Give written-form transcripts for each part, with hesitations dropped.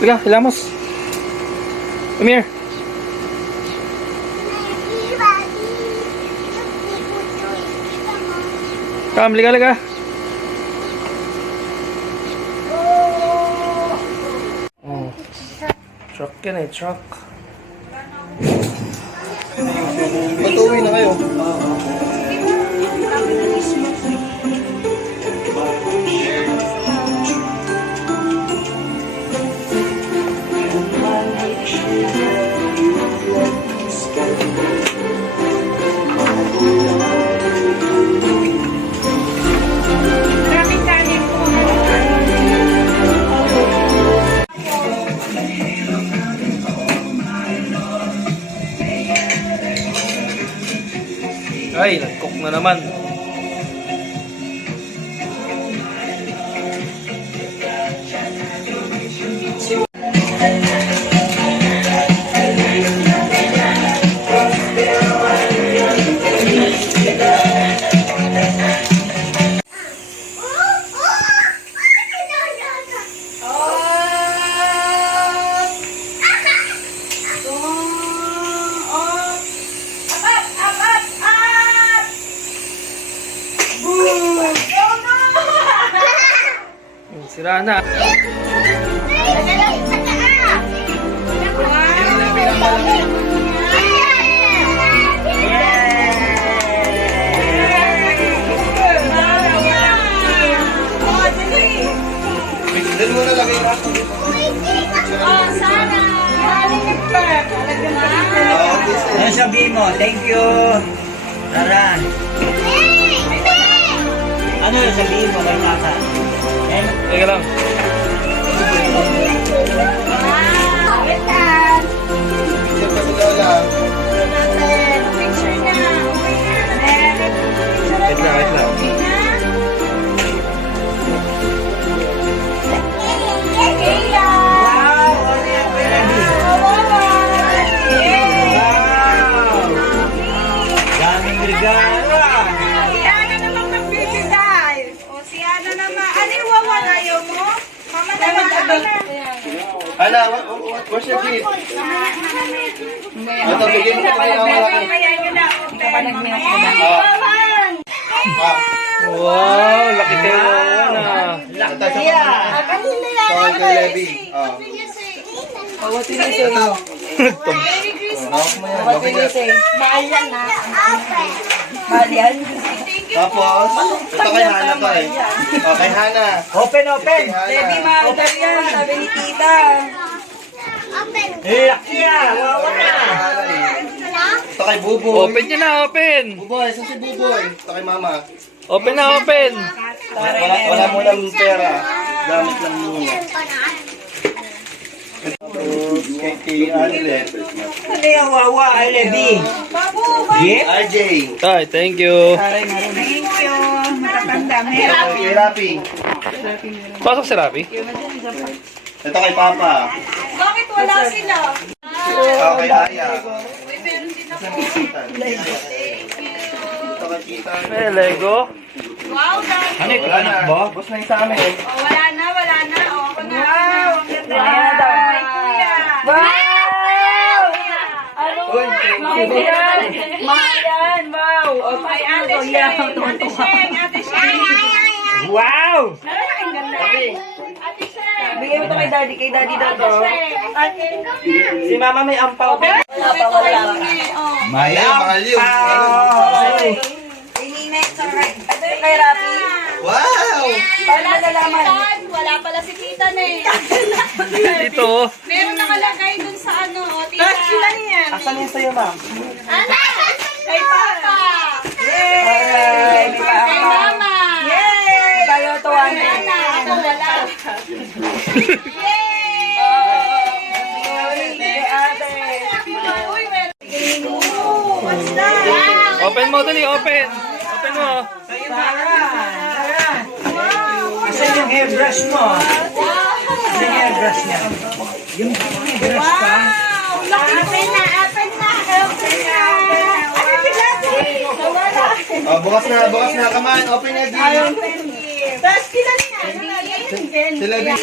Liga, hilamos. Come here. Come, liga, liga. Oh. Truck yan eh, truck. Matuwi na kayo. Ay, nag-cook na naman. Sira na. Doon mo na lagay lahat. Sana. Ano sabihin mo? Thank you. Tara. Ano sabihin mo kay Tata? Teka lang. Picture pa si Lola. Picture na. Wait lang, wait lang. Wow! Ano yung ready? Wow! Daming regalo ah! Si Ana naman magbibigay. O si Ana naman. Ano yung wawalayo mo? Mama naman. Ana, what's your gift? Ito, bigyan mo ka ng malaki. Wow, laki kayo naman ah. Ito, sa kay Levi. Ito. Hawak mo yan. Mabigat. Mahal yan na. Mahal yan. Tapos, ito kay Hana to eh. Oh, kay Hana. Open, open! Kay Hana. Mahal yan. Sabi ni tita. Laki ah! Wawa na! Ito kay Buboy. Open nyo na, open. Buboy, saan si Buboy? Ito kay Mama. Open na, open. Wala mo lang pera. Gamit lang muna. Kay Arlet. Ano yung wawa? Ay, Levi! Gift? RJ. Ay, thank you. Thank you. Matatanda. Kay Rapi. Pasok si Rapi. Ito kay Papa. Bakit wala sila? Kay Aya. Uy, meron din ako. Ito kay Tita. May Lego. Wow, dami. Ano ito, Wala anak na. mo? Bus na yung sa amin. Oh, wala na, wala na. Oh, ako na. Wow, ang ganda. Ayan na daw. Ay, kuya. Wow! Ano? Uy, Mahal yan. Mahal yan. Wow. Oh, kay Ate Sheng. Ate Sheng. Ate Sheng. Wow! Ang ganda. Ate Sheng. Bigyan mo to kay daddy. Kay daddy daw to. Ate Sheng. Si mama may ampaw. Wala pa, wala pa. Oh. Maya, mahal yun. Ito yung kay Rafi. Wow! Wala nalalaman. Wala pala si Tita na eh. Dito. Meron nakalagay dun sa ano, oh, Tita. Sila niyan. Asan yung sa'yo, ma'am? Ano? Kay Papa. Alright, may Kay paama. Mama. Yay! Tayo tuwan. Nana, ako wala. Yay! Kay ate. Uy, meron. What's that? Wow! Open mo, dali, open. Open mo. Asan yung hairbrush mo? Asan yung hairbrush niya? Yung hairbrush pa? Wow! Open na, open na, open na. Ano sila? Nawala. Oh, bukas na, come on. Open again. Tapos sila niya. Sila din.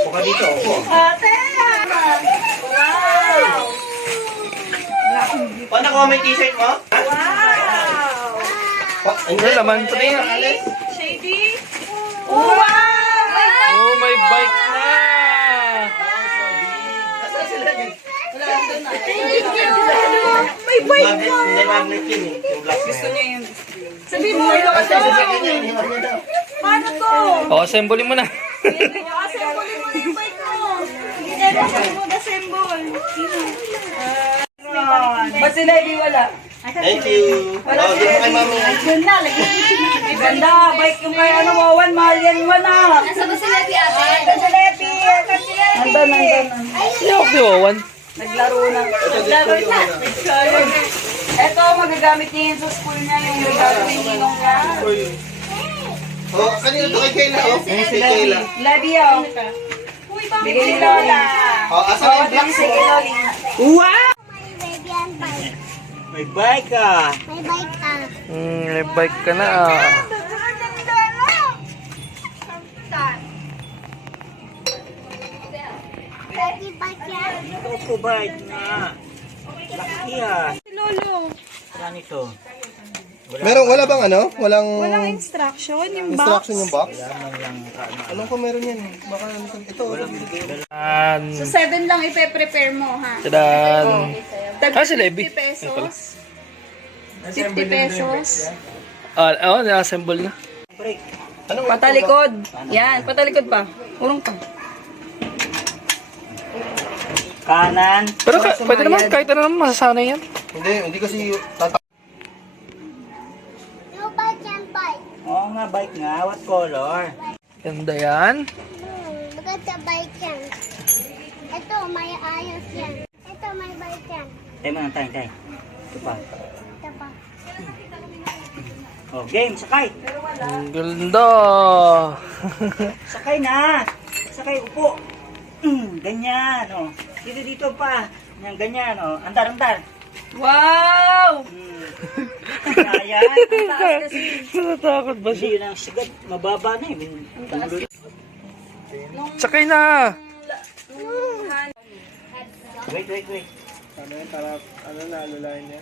Upo ka dito, upo. Ate! Wow! O, nakuha mo yung t-shirt mo? Ha? Wow! Oh, Ano laman ito niya? Shady? Wow! Oh, may bike na! Nasaan sila din? May bike Magnet, na! hindi magnet yun eh. Yung black na yan. Sabihin mo ito Kasi sa sakyan niya, iniwan niya daw. Paano to? O, assemble mo na. Assemble mo yung bike mo. Hindi na mo assemble. Ba't sila hindi wala? Thank you. Oh, di mo kay mami. Yun na, lagi. Ganda, bike yung kay ano, Wawan, mahal yan, Wana. Nasa ba sila ate? Nasa Lepi. Nandun. Yok di Owan. Naglaro na. Naglaro na. Ito, magagamit niya yun sa school niya, yung regalo ni Ninong niya. Oh, kanina to kay Kayla, oh. Kay Kayla. Lady, oh. Uy, bakit Bigay ni Lola. Oh, asan yung black Sige, mo? Loli. Wow! May baby and bike. May bike ka. May bike ka. May bike ka na. Baby bike yan. Ito po bike na. Laki ah. Lolo? Saan ito? Wala bang ano? Walang Instruction? Yung instruction yung box? Wala lang Alam ko meron yan. Baka ito. Tan. So, 7 lang ipe-prepare mo, ha? Tadan. Ah, si Levi. 50 pesos. 50 pesos. Ah, na-assemble na. break. Patalikod. Yan, patalikod pa. Urong pa. Kanan. Pero pwede naman, kahit ano naman, masasanay yan. Hindi kasi No bike and bike. Oo nga, bike nga. What color? Ganda yan. Maganda bike yan. Ito, may ayos yan. Ito, may bike yan. Tayo mo ng tayo. Ito pa. Ito pa. Oh, game, sakay. Ang ganda. Sakay na. Sakay, upo. Ganyan, oh. Dito pa. Yan, ganyan, oh. Andar. Wow! Ayan. Natatakot ba siya? Hindi yun ang sigat. Mababa na eh. Sakay na. Wait. ano yan, para naalalayan niya.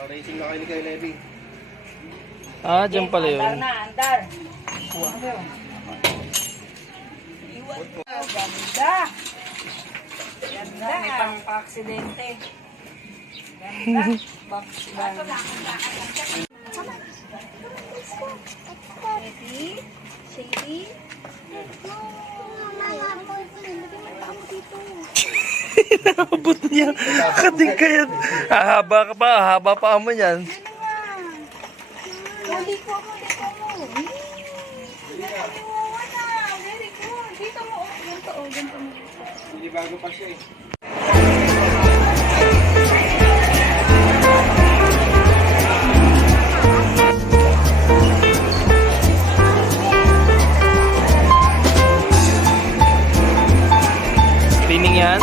Racing na kayo ni Kay Levi. Ah, dyan pala yun. Andar na, andar. Ganda. Ganda, may pang-aksidente. Ganda. Box bag. Shady? Mga boyfriend, magkakamo dito. Nakabot niya. Kating kaya. Haba ka pa. Haba pa mo yan. Huli ko mo. Very good. Dito mo. Ganito mo. Hindi bago pa siya eh. Cleaning yan.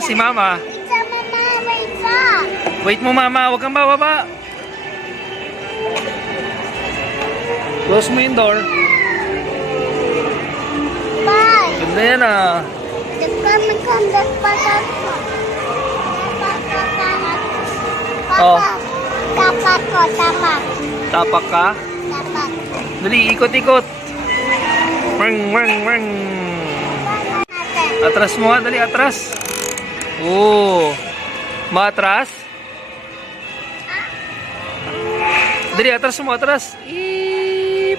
Si Mama. It's a mama, wake up. Wait mo, Mama. Huwag kang bababa. Close mo yung door. Bye. Ganda yan ah. Come back patat ko. Oh. Tapat ko, tapat. Tapak ka. Tapat. Dali, ikot-ikot. Weng. Natin. Atras mo nga. Dali, atras. Oo. Matras. Dali, atras mo, atras. Eep.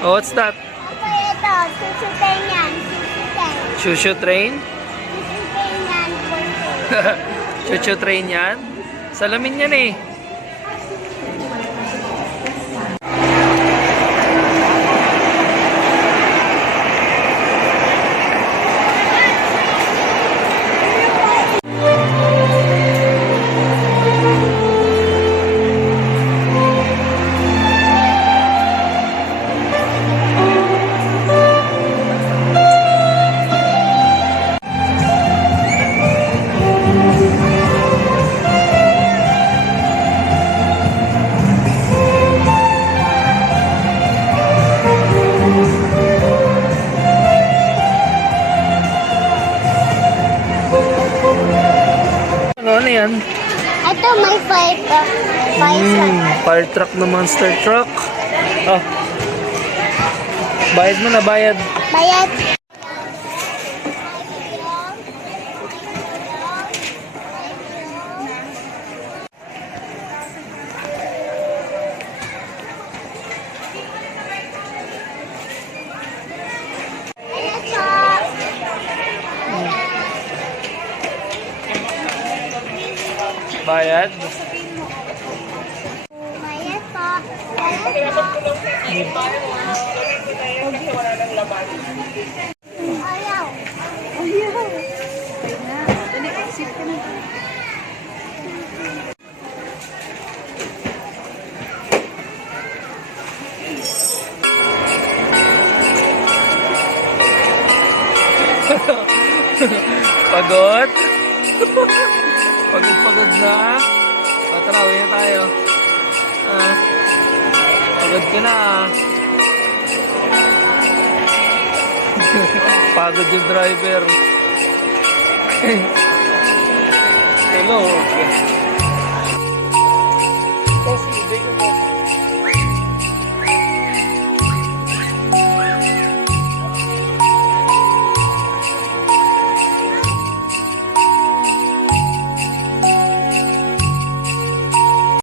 Oh, what's that? Papa, susutay yan. Susutay. Shushu train? Susutay yan. Chuchu train yan? Salamin yan eh. Ano yan? Ito may fire truck. Fire truck na monster truck. Oh. Bayad mo na, bayad. Bayad. Bayad. Bayad po. Bayad po. Ayaw. Pagod? Pagod na? Tara, uwi na tayo. Pagod ka na. Pagod yung driver. Hello.